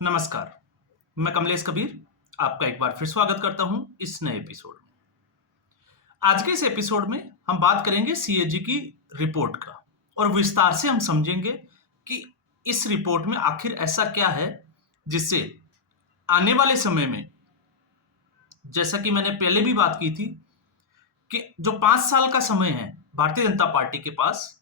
नमस्कार, मैं कमलेश कबीर आपका एक बार फिर स्वागत करता हूं इस नए एपिसोड में। आज के इस एपिसोड में हम बात करेंगे सीएजी की रिपोर्ट का और विस्तार से हम समझेंगे कि इस रिपोर्ट में आखिर ऐसा क्या है जिससे आने वाले समय में, जैसा कि मैंने पहले भी बात की थी, कि जो 5 साल का समय है भारतीय जनता पार्टी के पास,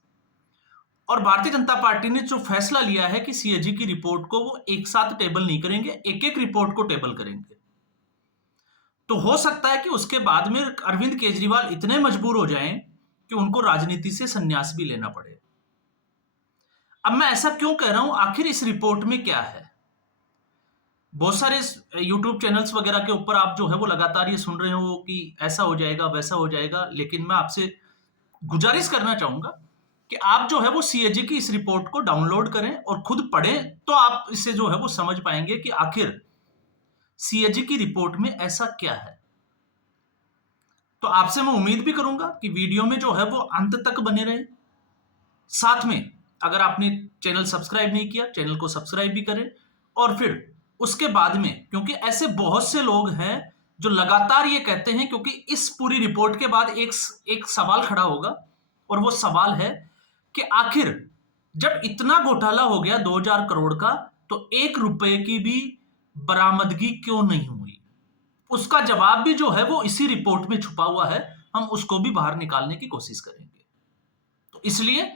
और भारतीय जनता पार्टी ने जो फैसला लिया है कि सीएजी की रिपोर्ट को वो एक साथ टेबल नहीं करेंगे, एक-एक रिपोर्ट को टेबल करेंगे। तो हो सकता है कि उसके बाद में अरविंद केजरीवाल इतने मजबूर हो जाएं कि उनको राजनीति से संन्यास भी लेना पड़े। अब मैं ऐसा क्यों कह रहा हूं, आखिर इस रिपोर्ट में क्या है? बहुत सारे यूट्यूब चैनल्स वगैरह के ऊपर आप जो है वो लगातार ये सुन रहे हो कि ऐसा हो जाएगा, वैसा हो जाएगा, लेकिन मैं आपसे गुजारिश करना चाहूंगा कि आप जो है वो सीएजी की इस रिपोर्ट को डाउनलोड करें और खुद पढ़ें, तो आप इससे जो है वो समझ पाएंगे कि आखिर सीएजी की रिपोर्ट में ऐसा क्या है। तो आपसे मैं उम्मीद भी करूंगा कि वीडियो में जो है वो अंत तक बने रहे। साथ में अगर आपने चैनल सब्सक्राइब नहीं किया, चैनल को सब्सक्राइब भी करें। और फिर उसके बाद में, क्योंकि ऐसे बहुत से लोग हैं जो लगातार ये कहते हैं, क्योंकि इस पूरी रिपोर्ट के बाद एक सवाल खड़ा होगा, और वो सवाल है कि आखिर जब इतना घोटाला हो गया 2000 करोड़ का, तो 1 रुपए की भी बरामदगी क्यों नहीं हुई? उसका जवाब भी जो है वो इसी रिपोर्ट में छुपा हुआ है। हम उसको भी बाहर निकालने की कोशिश करेंगे। तो इसलिए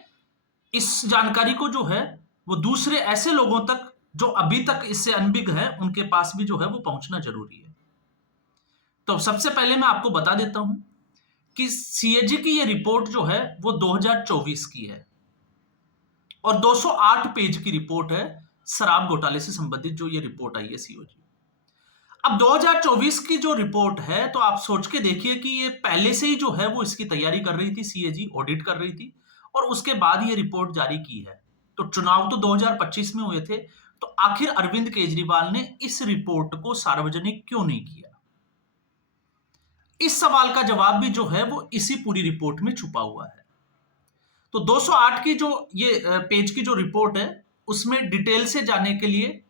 इस जानकारी को जो है वो दूसरे ऐसे लोगों तक जो अभी तक इससे अनभिज्ञ हैं, उनके पास भी जो है वो पहुंचना जरूरी है। तो सबसे पहले मैं आपको बता देता हूं कि सीएजी की ये रिपोर्ट जो है वो 2024 की है और 208 पेज की रिपोर्ट है। शराब घोटाले से संबंधित जो ये रिपोर्ट आई है सीओजी। अब 2024 की जो रिपोर्ट है, तो आप सोच के देखिए कि ये पहले से ही जो है वो इसकी तैयारी कर रही थी, सीएजी ऑडिट कर रही थी, और उसके बाद ये रिपोर्ट जारी की है। तो चुनाव तो 2025 में हुए थे, तो आखिर अरविंद केजरीवाल ने इस रिपोर्ट को सार्वजनिक क्यों नहीं किया? इस सवाल का जवाब भी जो है वो इसी पूरी रिपोर्ट में छुपा हुआ है। तो 208 की जो ये पेज की जो रिपोर्ट है, उसमें डिटेल से जाने के लिए,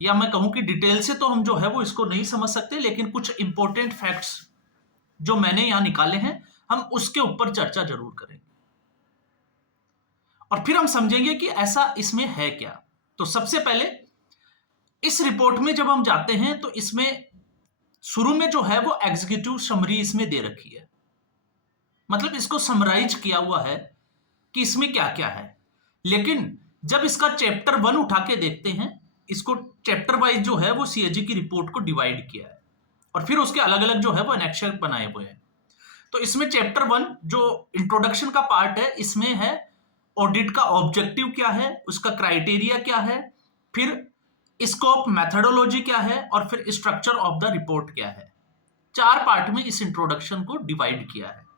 या मैं कहूं कि डिटेल से तो हम जो है वो इसको नहीं समझ सकते, लेकिन कुछ इंपॉर्टेंट फैक्ट्स जो मैंने यहां निकाले हैं, हम उसके ऊपर चर्चा जरूर करेंगे और फिर हम समझेंगे कि ऐसा इसमें है क्या। तो सबसे पहले इस रिपोर्ट में जब हम जाते हैं, तो इसमें शुरू में जो है वो एग्जीक्यूटिव समरी इसमें दे रखी है, मतलब इसको समराइज किया हुआ है कि इसमें क्या क्या है। लेकिन जब इसका चैप्टर 1 उठा के देखते हैं, इसको चैप्टर वाइज जो है वो सीएजी की रिपोर्ट को डिवाइड किया है और फिर उसके अलग अलग जो है वो एनेक्सर बनाए हुए हैं। तो इसमें चैप्टर 1 जो इंट्रोडक्शन का पार्ट है, इसमें है ऑडिट का ऑब्जेक्टिव क्या है, उसका क्राइटेरिया क्या है, फिर स्कोप मेथोडोलॉजी क्या है, और फिर स्ट्रक्चर ऑफ द रिपोर्ट क्या है। 4 पार्ट में इस इंट्रोडक्शन को डिवाइड किया है।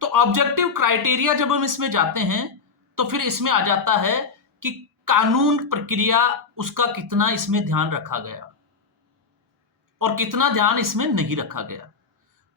तो ऑब्जेक्टिव क्राइटेरिया जब हम इसमें जाते हैं, तो फिर इसमें आ जाता है कि कानून प्रक्रिया, उसका कितना इसमें ध्यान रखा गया और कितना ध्यान इसमें नहीं रखा गया।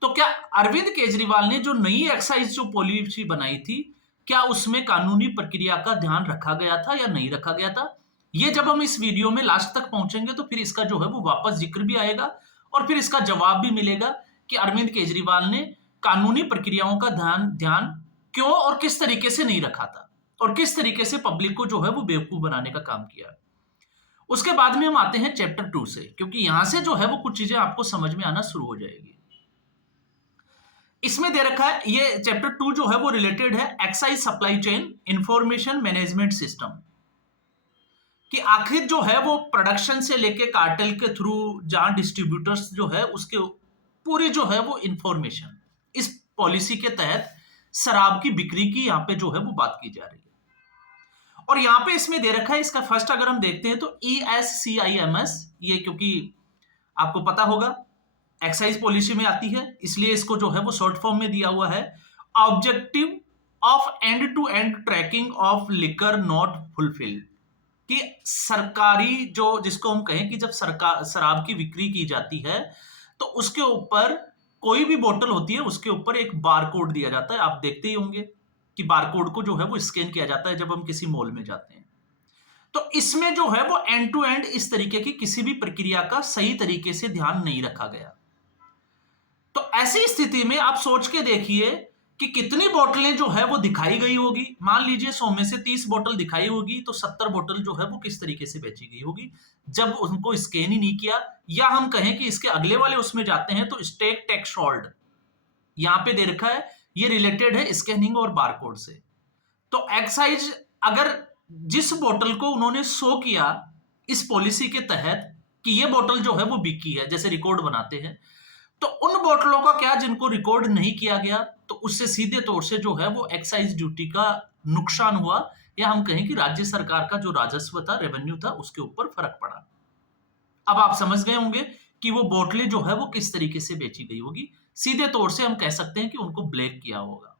तो क्या अरविंद केजरीवाल ने जो नई एक्साइज जो पॉलिसी बनाई थी, क्या उसमें कानूनी प्रक्रिया का ध्यान रखा गया था या नहीं रखा गया था? ये जब हम इस वीडियो में लास्ट तक पहुंचेंगे, तो फिर इसका जो है वो वापस जिक्र भी आएगा और फिर इसका जवाब भी मिलेगा कि अरविंद केजरीवाल ने कानूनी प्रक्रियाओं का ध्यान ध्यान क्यों और किस तरीके से नहीं रखा था, और किस तरीके से पब्लिक को जो है वो बेवकूफ बनाने का काम किया। उसके बाद में हम आते हैं चैप्टर 2 से, क्योंकि यहां से जो है वो कुछ चीजें आपको समझ में आना शुरू हो जाएगी। इसमें दे रखा है, ये चैप्टर 2 जो है वो रिलेटेड है excise supply chain information management system, कि आखिर जो है वो प्रोडक्शन से लेके कार्टेल के थ्रू जहां डिस्ट्रीब्यूटर्स जो है उसके पूरी जो है वो इंफॉर्मेशन इस पॉलिसी के तहत शराब की बिक्री की यहां पे जो है वो बात की जा रही है। और यहां पे इसमें दे रखा है, इसका फर्स्ट अगर हम देखते हैं तो ESCIMS, ये क्योंकि आपको पता होगा एक्साइज पॉलिसी में आती है, इसलिए इसको जो है वो शॉर्ट फॉर्म में दिया हुआ है। Objective of end to end tracking of liquor not fulfilled, कि सरकारी जो जिसको हम कहें कि जब सरकार शराब की बिक्री की जाती है, तो उसके ऊपर कोई भी बोतल होती है, उसके ऊपर एक बारकोड दिया जाता है। आप देखते ही होंगे कि बारकोड को जो है वो स्कैन किया जाता है जब हम किसी मॉल में जाते हैं। तो इसमें जो है वो एंड टू एंड इस तरीके की किसी भी प्रक्रिया का सही तरीके से ध्यान नहीं रखा गया। तो ऐसी स्थिति में आप सोच के देखिए कि कितनी बोतलें जो है वो दिखाई गई होगी। मान लीजिए 100 में से 30 बोतल दिखाई होगी, तो 70 बोतल जो है वो किस तरीके से बेची गई होगी जब उनको स्कैन ही नहीं किया। या हम कहें कि इसके अगले वाले उसमें जाते हैं तो स्टेक टैक्स शॉल्ड यहां पे दे रखा है, ये रिलेटेड है स्कैनिंग और बारकोड से। तो एक्साइज अगर जिस बोतल को उन्होंने शो किया इस पॉलिसी के तहत कि ये बोतल जो है वो बिकी है, जैसे रिकॉर्ड बनाते हैं, तो उन बोतलों का क्या जिनको रिकॉर्ड नहीं किया गया, तो उससे सीधे तौर से जो है वो एक्साइज ड्यूटी का नुकसान हुआ, या हम कहें कि राज्य सरकार का जो राजस्व था, रेवेन्यू था, उसके ऊपर फर्क पड़ा। अब आप समझ गए होंगे कि वो बोतलें जो है वो किस तरीके से बेची गई होगी। सीधे तौर से हम कह सकते हैं कि उनको ब्लैक किया होगा।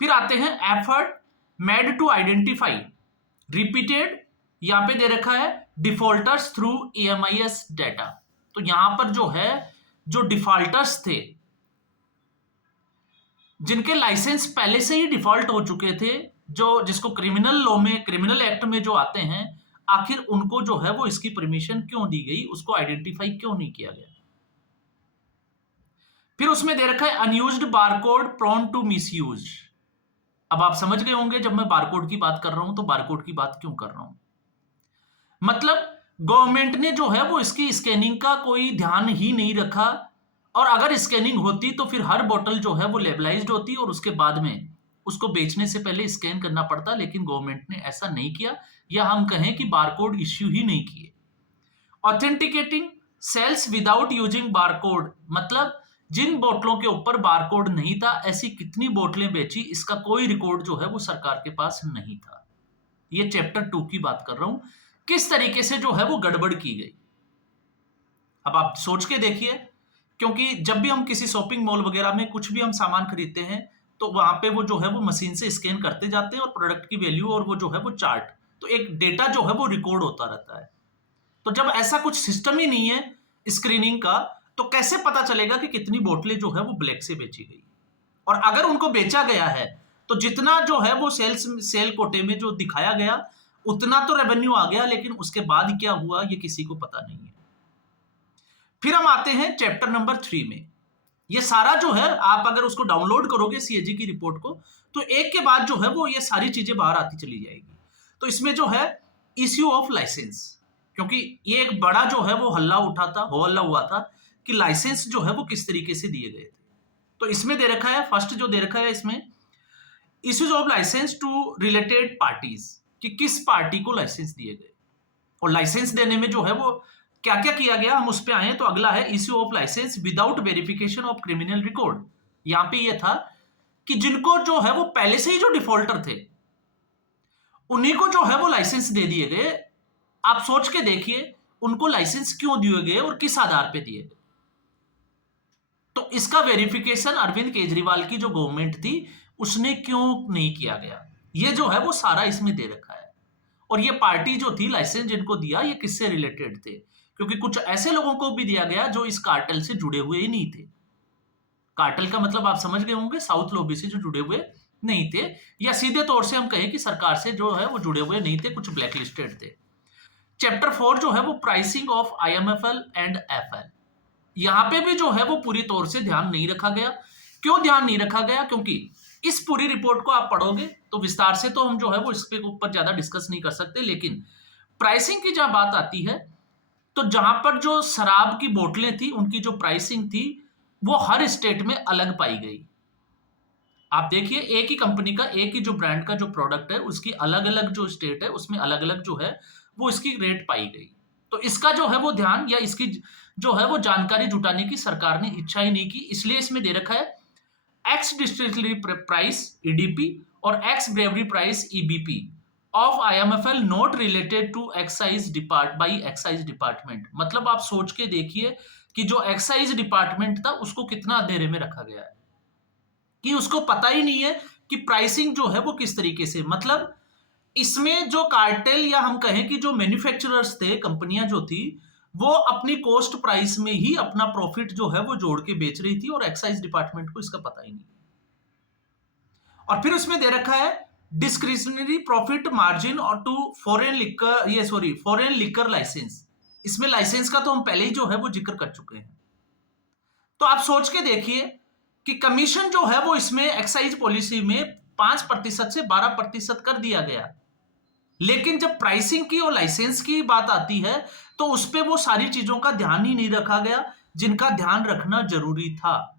फिर आते हैं effort made to identify repeated, यहां पे दे रखा है डिफॉल्टर्स थ्रू EMIS डेटा। तो यहां पर जो है जो डिफॉल्टर्स थे, जिनके लाइसेंस पहले से ही डिफॉल्ट हो चुके थे, जो जिसको क्रिमिनल लॉ में, क्रिमिनल एक्ट में जो आते हैं, आखिर उनको जो है वो इसकी परमिशन क्यों दी गई, उसको आइडेंटिफाई क्यों नहीं किया गया। फिर उसमें दे रखा है unused barcode prone to misuse. अब आप समझ गए होंगे जब मैं बारकोड की बात कर रहा हूं तो बारकोड की बात क्यों कर रहा हूं। मतलब गवर्नमेंट ने जो है वो इसकी स्कैनिंग का कोई ध्यान ही नहीं रखा, और अगर स्कैनिंग होती तो फिर हर बोतल जो है वो लेबलाइज्ड होती और उसके बाद में उसको बेचने से पहले स्कैन करना पड़ता, लेकिन गवर्नमेंट ने ऐसा नहीं किया, या हम कहें कि बारकोड इश्यू ही नहीं किए। Authenticating sales without using barcode, मतलब जिन बोतलों के ऊपर बारकोड नहीं था, ऐसी कितनी बोतलें बेची, इसका कोई रिकॉर्ड जो है वो सरकार के पास नहीं था। ये चैप्टर 2 की बात कर रहा हूं, किस तरीके से जो है वो गड़बड़ की गई। अब आप सोच के देखिए, क्योंकि जब भी हम किसी शॉपिंग मॉल वगैरह में कुछ भी हम सामान खरीदते हैं, तो वहां पे वो जो है वो मशीन से स्कैन करते जाते हैं और प्रोडक्ट की वैल्यू और वो जो है वो चार्ट, तो एक डेटा जो है वो रिकॉर्ड होता रहता है। तो जब ऐसा कुछ सिस्टम ही नहीं है स्क्रीनिंग का, तो कैसे पता चलेगा कि कितनी बोतलें जो है वो ब्लैक से बेची गई। और अगर उनको बेचा गया है तो जितना जो है वो सेल कोटे में जो दिखाया गया उतना तो रेवेन्यू आ गया, लेकिन उसके बाद क्या हुआ ये किसी को पता नहीं है। फिर हम आते हैं चैप्टर नंबर 3 में। ये सारा जो है आप अगर उसको डाउनलोड करोगे CAG की रिपोर्ट को, तो एक के बाद जो है वो ये सारी चीजें बाहर आती चली जाएगी। तो इसमें जो है इश्यू ऑफ लाइसेंस, क्योंकि ये एक बड़ा जो है वो हल्ला हुआ था कि लाइसेंस जो है वो किस तरीके से दिए गए थे। तो इसमें दे रखा है, फर्स्ट जो दे रखा है इसमें issues of license to related parties, कि किस पार्टी को लाइसेंस दिए गए, और लाइसेंस देने में जो है वो क्या क्या किया गया, हम उस पर आए। तो अगला है issue of license without verification of criminal record. यहां पे ये था कि जिनको जो है वो पहले से ही जो डिफॉल्टर थे उन्हीं को जो है वो लाइसेंस दे दिए गए। आप सोच के देखिए उनको लाइसेंस क्यों दिए गए और किस आधार पे दिए गए। तो इसका वेरिफिकेशन अरविंद केजरीवाल की जो गवर्नमेंट थी उसने क्यों नहीं किया गया, ये जो है वो सारा इसमें दे रखा है। और ये पार्टी जो थी लाइसेंस जिनको दिया ये किससे रिलेटेड थे, क्योंकि कुछ ऐसे लोगों को भी दिया गया जो इस कार्टेल से जुड़े हुए ही नहीं थे। कार्टेल का मतलब आप समझ गए होंगे, साउथ लॉबी से जो जुड़े हुए नहीं थे, या सीधे तौर से हम कहें कि सरकार से जो है वो जुड़े हुए नहीं थे, कुछ ब्लैकलिस्टेड थे। चैप्टर 4 जो है वो pricing of IMFL and FL, यहां पे भी जो है वो पूरी तौर से ध्यान नहीं रखा गया। क्यों ध्यान नहीं रखा गया, क्योंकि इस पूरी रिपोर्ट को आप पढ़ोगे तो विस्तार से तो हम जो है वो इसके ऊपर ज्यादा डिस्कस नहीं कर सकते, लेकिन प्राइसिंग की जहां बात आती है तो जहां पर जो शराब की बोतलें थी उनकी जो प्राइसिंग थी वो हर स्टेट में अलग पाई गई। आप देखिए एक ही कंपनी का, एक ही जो ब्रांड का जो प्रोडक्ट है उसकी अलग अलग जो स्टेट है उसमें अलग अलग जो है वो इसकी रेट पाई गई। तो इसका जो है वो ध्यान या इसकी जो है वो जानकारी जुटाने की सरकार ने इच्छा ही नहीं की, इसलिए इसमें दे रखा है एक्स डिस्टिलरी प्राइस EDP और ex brewery price EBP of IMFL not related to excise department. मतलब आप सोच के देखिए कि जो एक्साइज डिपार्टमेंट था उसको कितना अंधेरे में रखा गया है, कि उसको पता ही नहीं है कि प्राइसिंग जो है वो किस तरीके से, मतलब इसमें जो कार्टेल या हम कहें कि जो मैन्युफैक्चरर्स थे, कंपनियां जो थी, वो अपनी कॉस्ट प्राइस में ही अपना प्रॉफिट जो है वो जोड़ के बेच रही थी और एक्साइज डिपार्टमेंट को इसका पता ही नहीं। और फिर उसमें दे रखा है डिस्क्रिशनरी प्रॉफिट मार्जिन और टू फॉरेन लिकर लाइसेंस। इसमें लाइसेंस का तो हम पहले ही जो है वो जिक्र कर चुके हैं। तो आप सोच के देखिए कि कमीशन जो है वो इसमें एक्साइज पॉलिसी में 5% से 12% कर दिया गया, लेकिन जब प्राइसिंग की और लाइसेंस की बात आती है तो उस पर वो सारी चीजों का ध्यान ही नहीं रखा गया जिनका ध्यान रखना जरूरी था।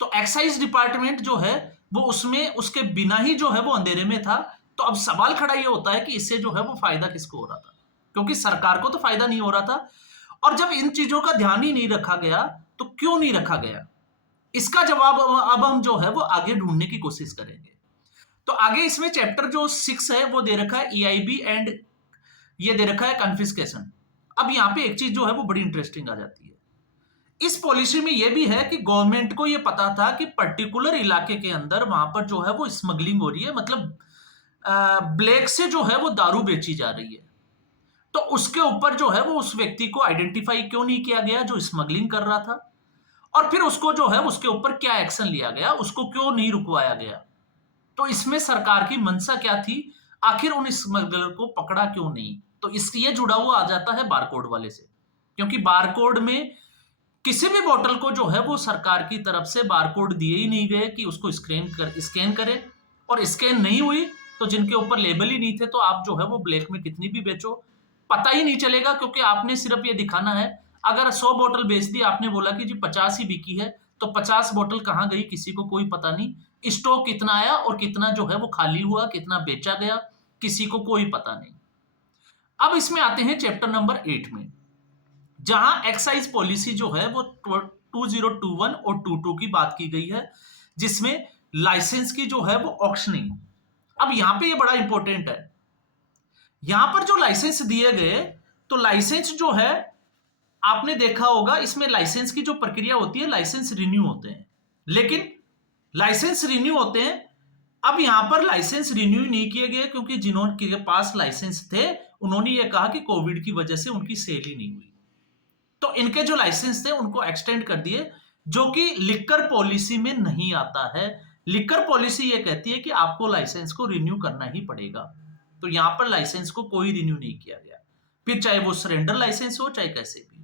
तो एक्साइज डिपार्टमेंट जो है वो उसमें उसके बिना ही जो है वो अंधेरे में था। तो अब सवाल खड़ा ये होता है कि इससे जो है वो फायदा किसको हो रहा था, क्योंकि सरकार को तो फायदा नहीं हो रहा था। और जब इन चीजों का ध्यान ही नहीं रखा गया तो क्यों नहीं रखा गया, इसका जवाब अब हम जो है वो आगे ढूंढने की कोशिश करेंगे। तो आगे इसमें चैप्टर जो 6 है वो दे रखा है ईआईबी एंड ये दे रखा है कन्फिस्केशन। अब यहां पे एक चीज जो है वो बड़ी इंटरेस्टिंग आ जाती है। इस पॉलिसी में यह भी है कि गवर्नमेंट को यह पता था कि पर्टिकुलर इलाके के अंदर वहां पर जो है वो स्मगलिंग हो रही है, मतलब ब्लैक से जो है वो दारू बेची जा रही है। तो उसके ऊपर जो है वो उस व्यक्ति को आइडेंटिफाई क्यों नहीं किया गया जो स्मगलिंग कर रहा था, और फिर उसको जो है उसके ऊपर क्या एक्शन लिया गया, उसको क्यों नहीं रुकवाया गया। तो इसमें सरकार की मंशा क्या थी, आखिर उन स्मगलर को पकड़ा क्यों नहीं। तो इसलिए जुड़ा हुआ आ जाता है बारकोड वाले से, क्योंकि बारकोड में किसी भी बोतल को जो है वो सरकार की तरफ से बारकोड दिए ही नहीं गए कि उसको स्कैन करे, और स्कैन नहीं हुई तो जिनके ऊपर लेबल ही नहीं थे तो आप जो है वो ब्लैक में कितनी भी बेचो पता ही नहीं चलेगा, क्योंकि आपने सिर्फ ये दिखाना है। अगर 100 बोतल बेच दी, आपने बोला कि जी 50 ही बिकी है, तो 50 बोतल कहाँ गई किसी को कोई पता नहीं, स्टॉक कितना आया और कितना जो है वो खाली हुआ, कितना बेचा गया, किसी को कोई पता नहीं। अब इसमें आते हैं चैप्टर नंबर 8 में, जहां एक्साइज पॉलिसी जो है वो 2021 और 22 की बात की गई है, जिसमें लाइसेंस की जो है वो ऑक्शनिंग। अब यहां पे ये बड़ा इंपॉर्टेंट है, यहां पर जो लाइसेंस दिए गए, तो लाइसेंस जो है आपने देखा होगा इसमें लाइसेंस की जो प्रक्रिया होती है, लाइसेंस रिन्यू होते हैं, लेकिन लाइसेंस रिन्यू होते हैं। अब यहां पर लाइसेंस रिन्यू नहीं किए गए क्योंकि जिन्होंने के पास लाइसेंस थे उन्होंने ये कहा कि कोविड की वजह से उनकी सेल ही नहीं हुई, तो इनके जो लाइसेंस थे उनको एक्सटेंड कर दिए, जो कि लिकर पॉलिसी में नहीं आता है। लिकर पॉलिसी ये कहती है कि आपको लाइसेंस को रिन्यू करना ही पड़ेगा, तो यहां पर लाइसेंस को कोई रिन्यू नहीं किया गया, फिर चाहे वो सरेंडर लाइसेंस हो चाहे कैसे भी हो।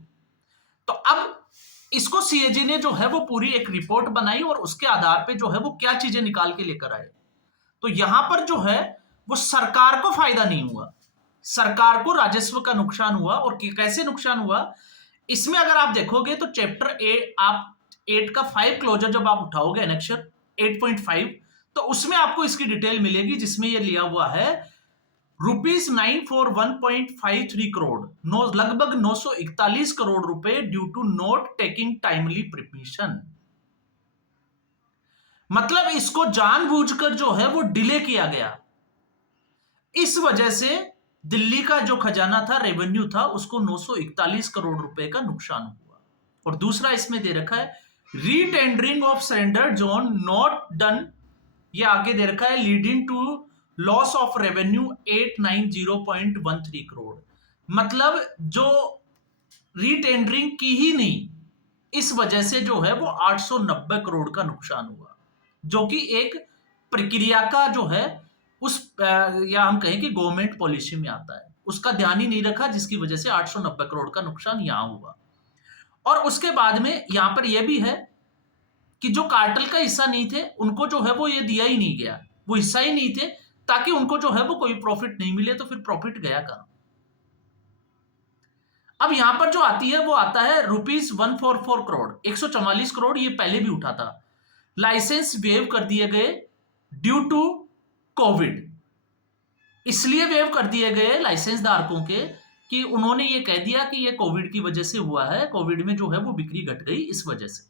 तो अब इसको सीएजी ने जो है वो पूरी एक रिपोर्ट बनाई और उसके आधार पे जो है वो क्या चीजें निकाल के लेकर आए। तो यहां पर जो है वो सरकार को फायदा नहीं हुआ, सरकार को राजस्व का नुकसान हुआ। और कैसे नुकसान हुआ, इसमें अगर आप देखोगे तो चैप्टर 8 का 5 क्लोजर जब आप उठाओगे एनेक्शर 8.5, तो उसमें आपको इसकी डिटेल मिलेगी, जिसमें यह लिया हुआ है ₹941.53 करोड़, लगभग 941 करोड़ रुपए due to not taking timely preparation. मतलब इसको जानबूझकर जो है वो डिले किया गया, इस वजह से दिल्ली का जो खजाना था, रेवेन्यू था, उसको 941 करोड़ रुपए का नुकसान हुआ। और दूसरा इसमें दे रखा है retendering of surrender zone not done, ये आगे दे रखा है leading to loss of revenue 890.13 crore. मतलब जो रीटेंडरिंग की ही नहीं, इस वजह से जो है वो 890 करोड़ का नुकसान हुआ, जो कि एक प्रक्रिया का जो है उस या हम कहें कि गवर्नमेंट पॉलिसी में आता है, उसका ध्यान ही नहीं रखा, जिसकी वजह से 890 करोड़ का नुकसान यहां हुआ। और उसके बाद में यहां पर यह भी है कि जो कार्टेल का हिस्सा नहीं थे उनको जो है वो ये दिया ही नहीं गया, वो हिस्सा ही नहीं थे, ताकि उनको जो है वो कोई प्रॉफिट नहीं मिले, तो फिर प्रॉफिट गया कहां। अब यहां पर जो आती है वो आता है ₹144 करोड़, 144 करोड़ ये पहले भी उठा था। लाइसेंस वेव कर दिए गए ड्यू टू कोविड, इसलिए वेव कर दिए गए लाइसेंस धारकों के कि उन्होंने ये कह दिया कि ये कोविड की वजह से हुआ है, कोविड में जो है वो बिक्री घट गई इस वजह से।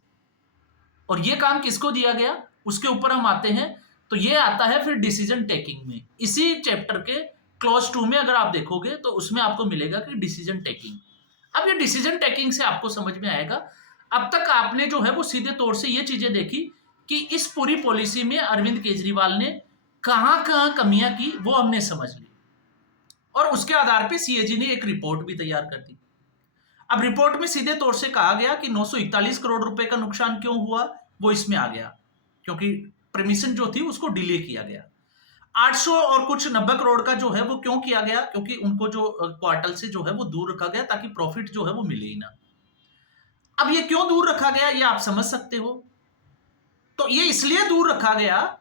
और ये काम किसको दिया गया, उसके ऊपर हम आते हैं। तो ये आता है फिर डिसीजन टेकिंग में, इसी चैप्टर के क्लॉज 2 में अगर आप देखोगे तो उसमें आपको मिलेगा कि डिसीजन टेकिंग। अब ये डिसीजन टेकिंग से आपको समझ में आएगा, अब तक आपने जो है वो सीधे तौर से ये चीजें देखी कि इस पूरी पॉलिसी में अरविंद केजरीवाल ने कहां कहां कमियां की, वो हमने समझ ली, और उसके आधार पे सीएजी ने एक रिपोर्ट भी तैयार कर दी। अब रिपोर्ट में सीधे तौर से कहा गया कि 941 करोड़ रुपए का नुकसान क्यों हुआ, वो इसमें आ गया, क्योंकि परमिशन जो थी उसको डिले किया गया। 800 और कुछ 90 करोड़ का जो है वो क्यों किया गया? क्योंकि उनको जो क्वार्टर से जो है वो दूर रखा गया ताकि प्रॉफिट जो है वो मिले ही ना। अब ये क्यों दूर रखा गया ये आप समझ सकते हो। तो ये इसलिए दूर रखा गया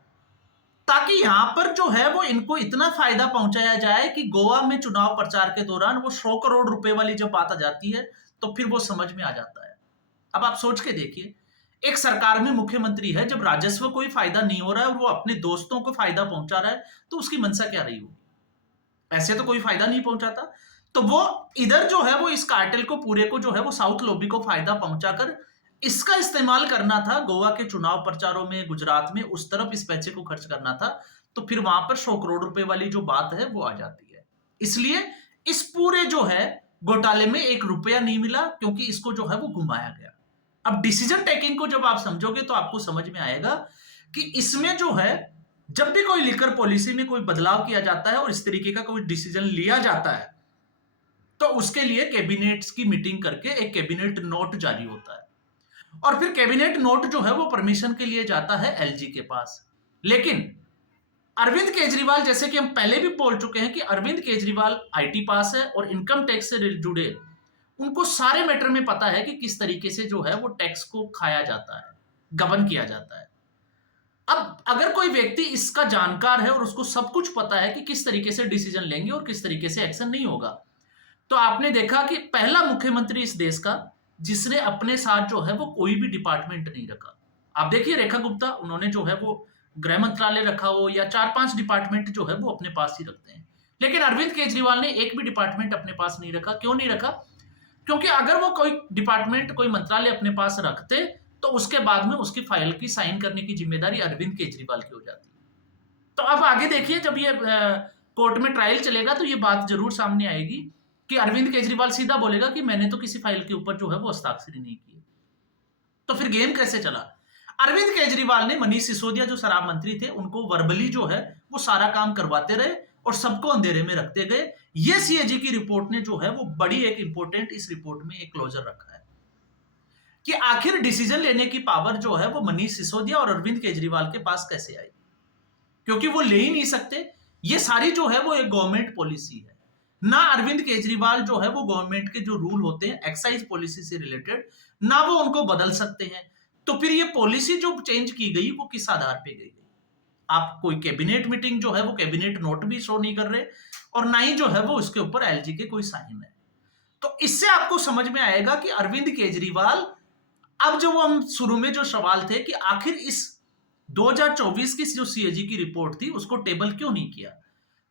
ताकि यहां पर जो है वो इनको इतना फायदा पहुंचाया जाए कि गोवा में चुनाव प्रचार के दौरान वो 100 करोड़ रुपए वाली जब बात आ जाती है तो फिर वो समझ में आ जाता है। अब आप सोच के देखिए, एक सरकार में मुख्यमंत्री है, जब राजस्व कोई फायदा नहीं हो रहा है और वो अपने दोस्तों को फायदा पहुंचा रहा है तो उसकी मंशा क्या रही होगी? ऐसे तो कोई फायदा नहीं पहुंचाता। तो वो इधर जो है वो इस कार्टेल को पूरे को जो है वो साउथ लॉबी को फायदा पहुंचाकर इसका इस्तेमाल करना था गोवा के चुनाव प्रचारों में, गुजरात में, उस तरफ इस पैसे को खर्च करना था। तो फिर वहां पर 100 करोड़ रुपए वाली जो बात है वो आ जाती है। इसलिए इस पूरे जो है घोटाले में 1 रुपया नहीं मिला क्योंकि इसको जो है वो घुमाया गया। अब डिसीजन टेकिंग को जब आप समझोगे तो आपको समझ में आएगा कि इसमें जो है जब भी कोई लिकर पॉलिसी में कोई बदलाव किया जाता है और इस तरीके का कोई डिसीजन लिया जाता है तो उसके लिए कैबिनेट्स की मीटिंग करके एक कैबिनेट नोट जारी होता है और फिर कैबिनेट नोट जो है वो परमिशन के लिए जाता है एलजी के पास। लेकिन अरविंद केजरीवाल, जैसे कि हम पहले भी बोल चुके हैं कि अरविंद केजरीवाल आईटी पास है और इनकम टैक्स से जुड़े उनको सारे मैटर में पता है कि किस तरीके से जो है वो टैक्स को खाया जाता है, गबन किया जाता है। अब अगर कोई व्यक्ति इसका जानकार है और उसको सब कुछ पता है कि किस तरीके से डिसीजन लेंगे और किस तरीके से एक्शन नहीं होगा, तो आपने देखा कि पहला मुख्यमंत्री इस देश का जिसने अपने साथ जो है वो कोई भी डिपार्टमेंट नहीं रखा। आप देखिए रेखा गुप्ता, उन्होंने जो है वो गृह मंत्रालय रखा हो या 4-5 डिपार्टमेंट जो है वो अपने पास ही रखते हैं। लेकिन अरविंद केजरीवाल ने एक भी डिपार्टमेंट अपने पास नहीं रखा। क्यों नहीं रखा? क्योंकि अगर वो कोई डिपार्टमेंट, कोई मंत्रालय अपने पास रखते तो उसके बाद में उसकी फाइल की साइन करने की जिम्मेदारी अरविंद केजरीवाल की हो जाती। तो अब आगे देखिए, जब ये कोर्ट में ट्रायल चलेगा तो ये बात जरूर सामने आएगी कि अरविंद केजरीवाल सीधा बोलेगा कि मैंने तो किसी फाइल के ऊपर जो है वो हस्ताक्षर नहीं किए। तो फिर गेम कैसे चला? अरविंद केजरीवाल ने मनीष सिसोदिया जो शराब मंत्री थे उनको वर्बली जो है वो सारा काम करवाते रहे और सबको अंधेरे में रखते गए। ये सीएजी की रिपोर्ट ने जो है वो बड़ी एक इंपॉर्टेंट इस रिपोर्ट में एक क्लोजर रखा है कि आखिर डिसीजन लेने की पावर जो है वो मनीष सिसोदिया और अरविंद केजरीवाल के पास कैसे आई, क्योंकि वो ले ही नहीं सकते। ये सारी जो है वो एक गवर्नमेंट पॉलिसी है ना। अरविंद केजरीवाल जो है वो गवर्नमेंट के जो रूल होते हैं एक्साइज पॉलिसी से रिलेटेड, ना वो उनको बदल सकते हैं। तो फिर ये पॉलिसी जो चेंज की गई वो किस आधार पे गई? आप कोई कैबिनेट मीटिंग जो है वो कैबिनेट नोट भी शो नहीं कर रहे और ना ही जो है वो उसके ऊपर एलजी के कोई साइन है। तो इससे आपको समझ में आएगा कि अरविंद केजरीवाल, अब जो हम शुरू में जो सवाल थे कि आखिर इस 2024 की जो सीएजी की रिपोर्ट थी उसको टेबल क्यों नहीं किया,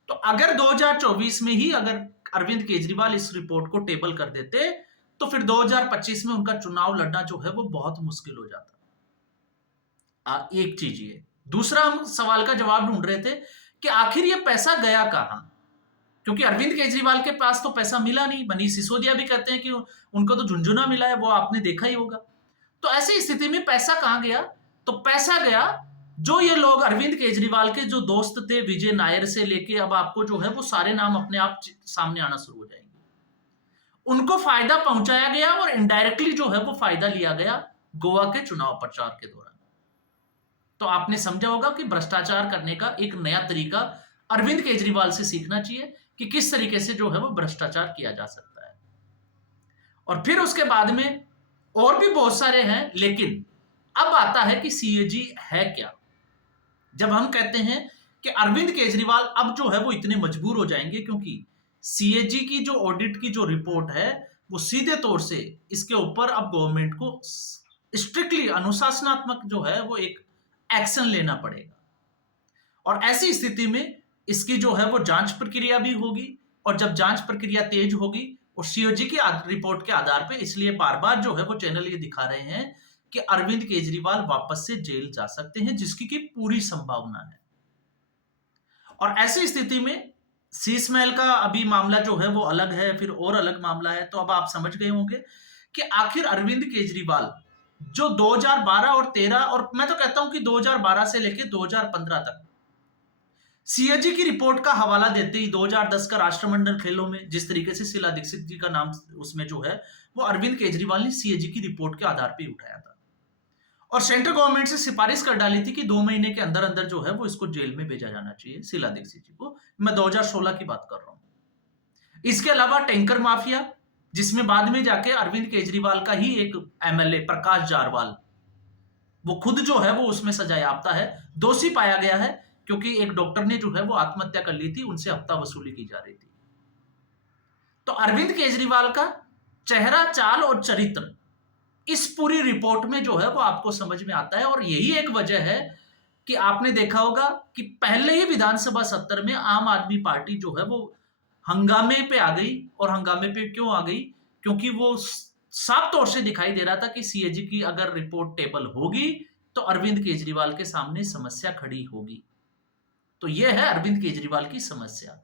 तो अगर 2024 में ही अगर अरविंद केजरीवाल इस रिपोर्ट को टेबल कर देते तो फिर 2025 में उनका चुनाव लड़ना जो है वो बहुत मुश्किल हो जाता। एक चीज ये, दूसरा हम सवाल का जवाब ढूंढ रहे थे कि आखिर ये पैसा गया कहां, क्योंकि अरविंद केजरीवाल के पास तो पैसा मिला नहीं। मनीष सिसोदिया भी कहते हैं कि उनको तो झुंझुना मिला है, वो आपने देखा ही होगा। तो ऐसी स्थिति में पैसा कहां गया? तो पैसा गया जो ये लोग अरविंद केजरीवाल के जो दोस्त थे, विजय नायर से लेके अब आपको जो है वो सारे नाम अपने आप सामने आना शुरू हो जाएंगे, उनको फायदा पहुंचाया गया और इनडायरेक्टली जो है वो फायदा लिया गया गोवा के चुनाव प्रचार के दौरान। तो आपने समझा होगा कि भ्रष्टाचार करने का एक नया तरीका अरविंद केजरीवाल से सीखना चाहिए कि किस तरीके से जो है वो भ्रष्टाचार किया जा सकता है। और फिर उसके बाद में और भी बहुत सारे हैं, लेकिन अब आता है कि सीएजी है क्या। जब हम कहते हैं कि अरविंद केजरीवाल अब जो है वो इतने मजबूर हो जाएंगे क्योंकि सीएजी की जो ऑडिट की जो रिपोर्ट है वो सीधे तौर से इसके ऊपर अब गवर्नमेंट को स्ट्रिक्टली अनुशासनात्मक जो है वो एक एक्शन लेना पड़ेगा। और ऐसी स्थिति में इसकी जो है वो जांच प्रक्रिया भी होगी और जब जांच प्रक्रिया तेज होगी और सीएजी की रिपोर्ट के आधार पे, इसलिए बार बार जो है वो चैनल ये दिखा रहे हैं कि अरविंद केजरीवाल वापस से जेल जा सकते हैं, जिसकी की पूरी संभावना है। और ऐसी स्थिति में शीश महल का अभी मामला जो है वो अलग है, फिर और अलग मामला है। तो अब आप समझ गए होंगे कि आखिर अरविंद केजरीवाल जो 2012 और 13 और मैं तो कहता हूं कि 2012 से लेकर 2015 तक सीएजी की रिपोर्ट का हवाला देते ही 2010 का राष्ट्रमंडल खेलों में जिस तरीके से शीला दीक्षित जी का नाम उसमें जो है वो अरविंद केजरीवाल ने सीएजी की रिपोर्ट के आधार पर उठाया था। और सेंट्रल गवर्नमेंट से सिफारिश कर डाली थी कि 2 महीने के अंदर अंदर जो है वो इसको जेल में भेजा जाना चाहिए, शीला दीक्षित जी को। मैं 2016 की बात कर रहा हूं। इसके अलावा टैंकर माफिया, जिसमें बाद में जाके अरविंद केजरीवाल का ही एक एमएलए प्रकाश जारवाल, वो खुद जो है वो उसमें सजा याफ्ता है, दोषी पाया गया है, क्योंकि एक डॉक्टर ने जो है वो आत्महत्या कर ली थी, उनसे हफ्ता वसूली की जा रही थी। तो अरविंद केजरीवाल का चेहरा, चाल और चरित्र इस पूरी रिपोर्ट में जो है वो आपको समझ में आता है। और यही एक वजह है कि आपने देखा होगा कि पहले ही विधानसभा सत्र में आम आदमी पार्टी जो है वो हंगामे पे आ गई। और हंगामे पे क्यों आ गई? क्योंकि वो साफ तौर से दिखाई दे रहा था कि सीएजी की अगर रिपोर्ट टेबल होगी तो अरविंद केजरीवाल के सामने समस्या खड़ी होगी। तो यह है अरविंद केजरीवाल की समस्या।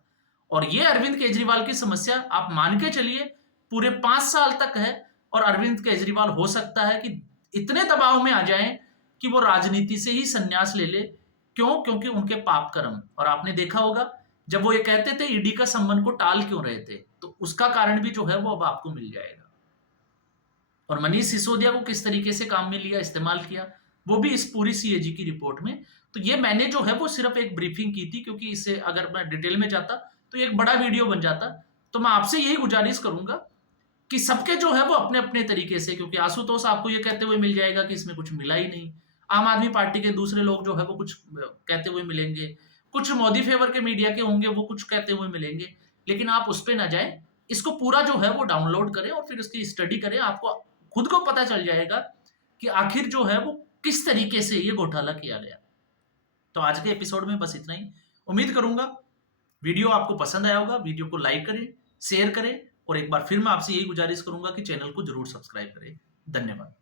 और यह अरविंद केजरीवाल की समस्या आप मान के चलिए पूरे 5 साल तक है। और अरविंद केजरीवाल हो सकता है कि इतने दबाव में आ जाएं कि वो राजनीति से ही संन्यास ले ले। क्यों? क्योंकि उनके पाप कर्म। और आपने देखा होगा जब वो ये कहते थे ईडी का संबंध को टाल क्यों रहे थे, तो उसका कारण भी जो है वो अब आपको मिल जाएगा। और मनीष सिसोदिया को किस तरीके से काम में लिया, इस्तेमाल किया, वो भी इस पूरी सीएजी की रिपोर्ट में। तो ये मैंने जो है वो सिर्फ एक ब्रीफिंग की थी, क्योंकि इसे अगर मैं डिटेल में जाता तो एक बड़ा वीडियो बन जाता। तो मैं आपसे यही गुजारिश करूंगा कि सबके जो है वो अपने अपने तरीके से, क्योंकि आशुतोष आपको ये कहते हुए मिल जाएगा कि इसमें कुछ मिला ही नहीं, आम आदमी पार्टी के दूसरे लोग जो है वो कुछ कहते हुए मिलेंगे, कुछ मोदी फेवर के मीडिया के होंगे वो कुछ कहते हुए मिलेंगे। लेकिन आप उस पर ना जाए, इसको पूरा जो है वो डाउनलोड करें और फिर उसकी स्टडी करें। आपको खुद को पता चल जाएगा कि आखिर जो है वो किस तरीके से ये घोटाला किया गया। तो आज के एपिसोड में बस इतना ही। उम्मीद करूंगा वीडियो आपको पसंद आया होगा। वीडियो को लाइक करें, शेयर करें और एक बार फिर मैं आपसे यही गुजारिश करूंगा कि चैनल को जरूर सब्सक्राइब करें। धन्यवाद।